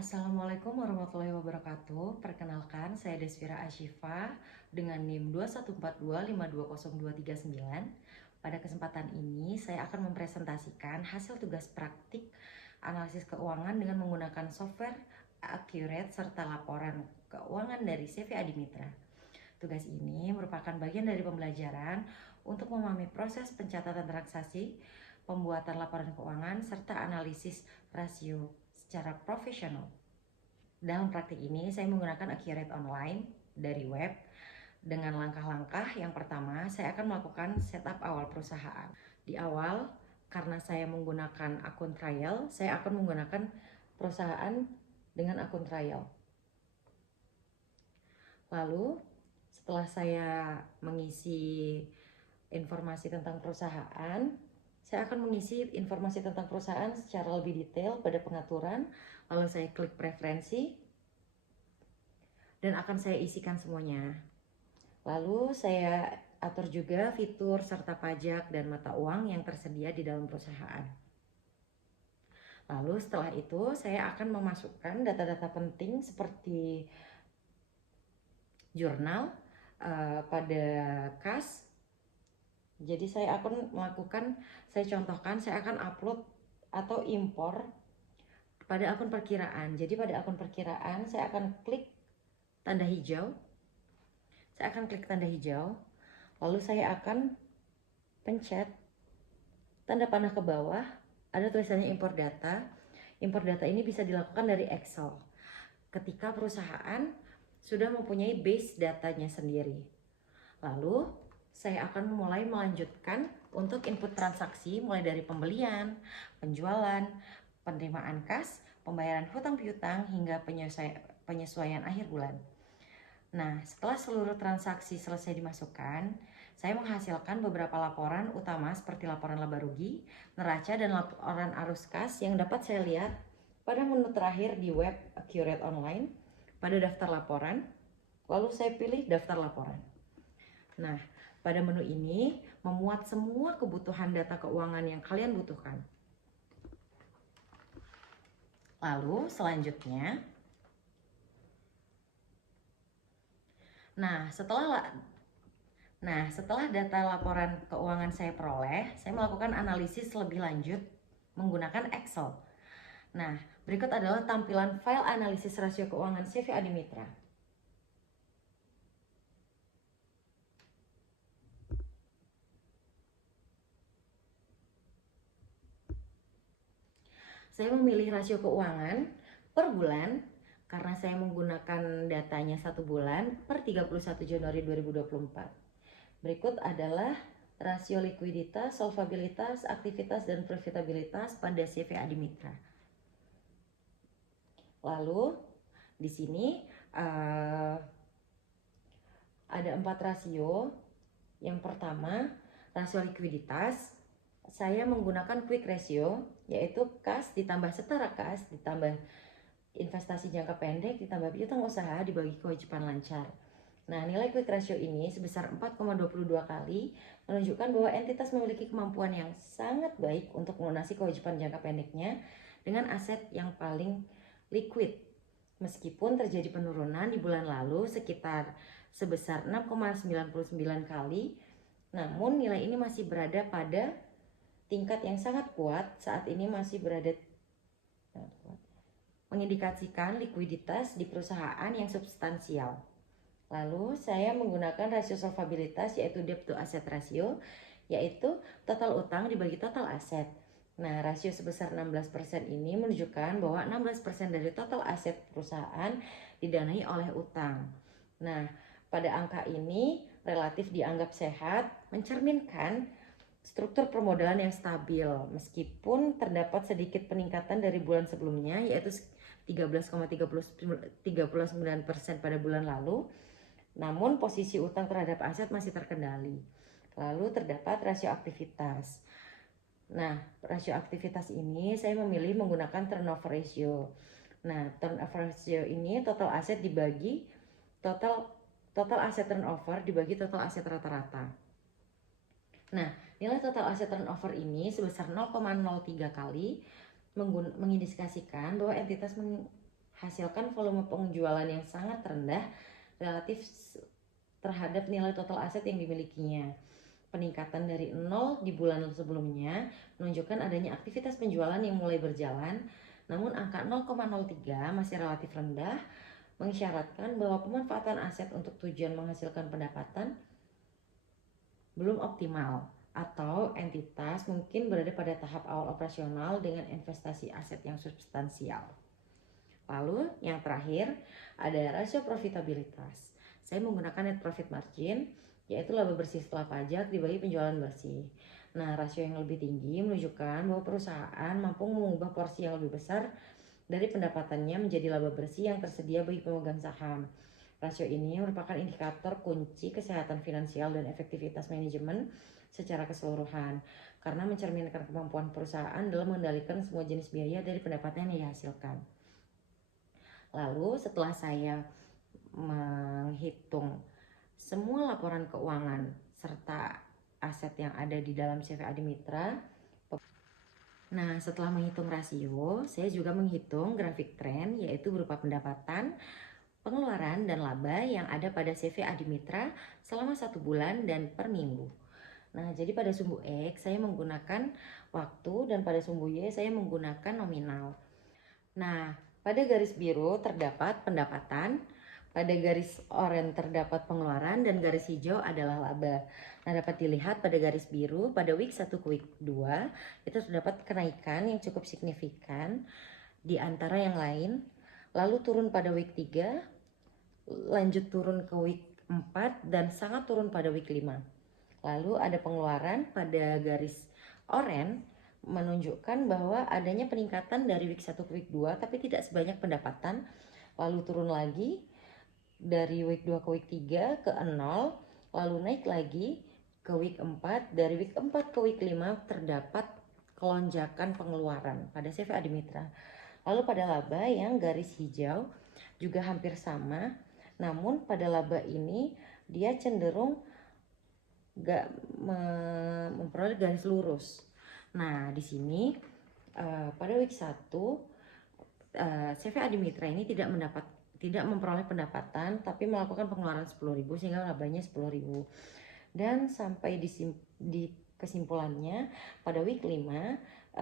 Assalamualaikum warahmatullahi wabarakatuh. Perkenalkan, saya Desvira Ashifa dengan NIM 21425202239. Pada kesempatan ini, saya akan mempresentasikan hasil tugas praktik analisis keuangan dengan menggunakan software Accurate serta laporan keuangan dari CV Adimitra. Tugas ini merupakan bagian dari pembelajaran untuk memahami proses pencatatan transaksi, pembuatan laporan keuangan, serta analisis rasio secara profesional. Dalam praktik ini, saya menggunakan Accurate Online dari web dengan langkah-langkah. Yang pertama, saya akan melakukan setup awal perusahaan. Di awal, karena saya menggunakan akun trial, saya akan menggunakan perusahaan dengan akun trial. Lalu, setelah saya mengisi informasi tentang perusahaan, saya akan mengisi informasi tentang perusahaan secara lebih detail pada pengaturan. Lalu saya klik preferensi dan akan saya isikan semuanya. Lalu saya atur juga fitur serta pajak dan mata uang yang tersedia di dalam perusahaan. Lalu setelah itu saya akan memasukkan data-data penting seperti jurnal pada kas. Jadi saya akan saya akan upload atau impor pada akun perkiraan. Jadi pada akun perkiraan saya akan klik tanda hijau. Lalu saya akan pencet tanda panah ke bawah, ada tulisannya impor data. Impor data ini bisa dilakukan dari Excel ketika perusahaan sudah mempunyai base datanya sendiri. Lalu saya akan mulai melanjutkan untuk input transaksi mulai dari pembelian, penjualan, penerimaan kas, pembayaran hutang piutang hingga penyesuaian akhir bulan. Nah, setelah seluruh transaksi selesai dimasukkan, saya menghasilkan beberapa laporan utama seperti laporan laba rugi, neraca, dan laporan arus kas yang dapat saya lihat pada menu terakhir di web Accurate Online pada daftar laporan. Lalu saya pilih daftar laporan. Nah, pada menu ini memuat semua kebutuhan data keuangan yang kalian butuhkan. Lalu selanjutnya, setelah data laporan keuangan saya peroleh, saya melakukan analisis lebih lanjut menggunakan Excel. Nah, berikut adalah tampilan file analisis rasio keuangan CV Adimitra. Saya memilih rasio keuangan per bulan karena saya menggunakan datanya 1 bulan per 31 Januari 2024. Berikut adalah rasio likuiditas, solvabilitas, aktivitas, dan profitabilitas pada CV Adimitra. Lalu di sini ada 4 rasio. Yang pertama, rasio likuiditas. Saya menggunakan quick ratio, yaitu kas ditambah setara kas ditambah investasi jangka pendek ditambah piutang usaha dibagi kewajiban lancar. Nah, nilai quick ratio ini sebesar 4,22 kali menunjukkan bahwa entitas memiliki kemampuan yang sangat baik untuk melunasi kewajiban jangka pendeknya dengan aset yang paling liquid. Meskipun terjadi penurunan di bulan lalu sekitar sebesar 6,99 kali, namun nilai ini masih berada pada tingkat yang sangat kuat. Saat ini masih berada mengindikasikan likuiditas di perusahaan yang substansial. Lalu saya menggunakan rasio solvabilitas, yaitu debt to asset ratio, yaitu total utang dibagi total aset. Nah, rasio sebesar 16% ini menunjukkan bahwa 16% dari total aset perusahaan didanai oleh utang. Nah, pada angka ini relatif dianggap sehat, mencerminkan struktur permodalan yang stabil meskipun terdapat sedikit peningkatan dari bulan sebelumnya, yaitu 13,39% pada bulan lalu. Namun posisi utang terhadap aset masih terkendali. Lalu terdapat rasio aktivitas. Nah, rasio aktivitas ini saya memilih menggunakan turnover ratio. Nah, turnover ratio ini total aset dibagi total aset turnover dibagi total aset rata-rata. Nah, nilai total aset turnover ini sebesar 0,03 kali mengindikasikan bahwa entitas hasilkan volume penjualan yang sangat rendah relatif terhadap nilai total aset yang dimilikinya. Peningkatan dari 0 di bulan sebelumnya menunjukkan adanya aktivitas penjualan yang mulai berjalan, namun angka 0,03 masih relatif rendah, mengisyaratkan bahwa pemanfaatan aset untuk tujuan menghasilkan pendapatan belum optimal, atau entitas mungkin berada pada tahap awal operasional dengan investasi aset yang substansial. Lalu yang terakhir ada rasio profitabilitas. Saya menggunakan net profit margin, yaitu laba bersih setelah pajak dibagi penjualan bersih. Nah, rasio yang lebih tinggi menunjukkan bahwa perusahaan mampu mengubah porsi yang lebih besar dari pendapatannya menjadi laba bersih yang tersedia bagi pemegang saham. Rasio ini merupakan indikator kunci kesehatan finansial dan efektivitas manajemen secara keseluruhan, karena mencerminkan kemampuan perusahaan dalam mengendalikan semua jenis biaya dari pendapatan yang dihasilkan. Lalu setelah saya menghitung semua laporan keuangan serta aset yang ada di dalam CV Adimitra, nah setelah menghitung rasio, saya juga menghitung grafik tren, yaitu berupa pendapatan, pengeluaran, dan laba yang ada pada CV Adimitra selama 1 bulan dan per minggu. Nah, jadi pada sumbu X saya menggunakan waktu dan pada sumbu Y saya menggunakan nominal. Nah, pada garis biru terdapat pendapatan, pada garis oranye terdapat pengeluaran, dan garis hijau adalah laba. Nah, dapat dilihat pada garis biru pada week 1 ke week 2 itu terdapat kenaikan yang cukup signifikan di antara yang lain, lalu turun pada week 3, lanjut turun ke week 4, dan sangat turun pada week 5. Lalu ada pengeluaran pada garis oranye menunjukkan bahwa adanya peningkatan dari week 1 ke week 2 tapi tidak sebanyak pendapatan, lalu turun lagi dari week 2 ke week 3 ke 0, lalu naik lagi ke week 4, dari week 4 ke week 5 terdapat kelonjakan pengeluaran pada CV Adimitra. Lalu pada laba yang garis hijau juga hampir sama, namun pada laba ini dia cenderung gak memperoleh garis lurus. Nah, di sini pada week 1 CV Adimitra ini tidak memperoleh pendapatan tapi melakukan pengeluaran 10.000 sehingga labanya 10.000. Dan sampai di kesimpulannya pada week 5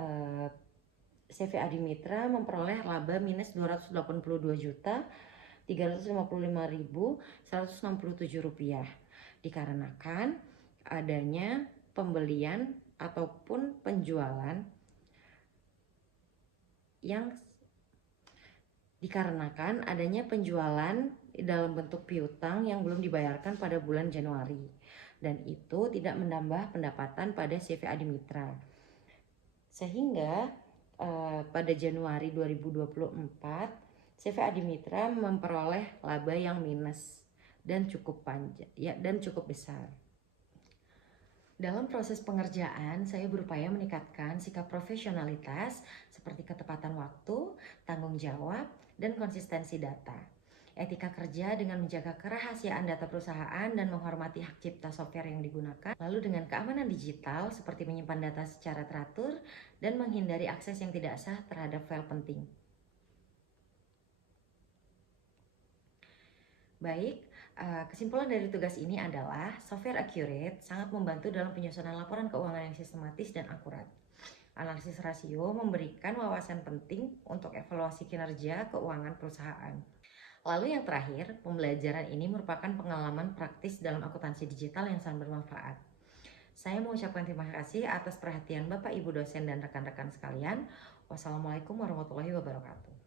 CV Adimitra memperoleh laba minus 282.355.167 rupiah, dikarenakan adanya pembelian ataupun penjualan yang dalam bentuk piutang yang belum dibayarkan pada bulan Januari, dan itu tidak menambah pendapatan pada CV Adimitra, sehingga pada Januari 2024 CV Adimitra memperoleh laba yang minus dan cukup panjang dan cukup besar. Dalam proses pengerjaan, saya berupaya meningkatkan sikap profesionalitas seperti ketepatan waktu, tanggung jawab, dan konsistensi data. Etika kerja dengan menjaga kerahasiaan data perusahaan dan menghormati hak cipta software yang digunakan. Lalu dengan keamanan digital seperti menyimpan data secara teratur dan menghindari akses yang tidak sah terhadap file penting. Baik, kesimpulan dari tugas ini adalah software Accurate sangat membantu dalam penyusunan laporan keuangan yang sistematis dan akurat. Analisis rasio memberikan wawasan penting untuk evaluasi kinerja keuangan perusahaan. Lalu yang terakhir, pembelajaran ini merupakan pengalaman praktis dalam akuntansi digital yang sangat bermanfaat. Saya mengucapkan terima kasih atas perhatian Bapak Ibu dosen dan rekan-rekan sekalian. Wassalamualaikum warahmatullahi wabarakatuh.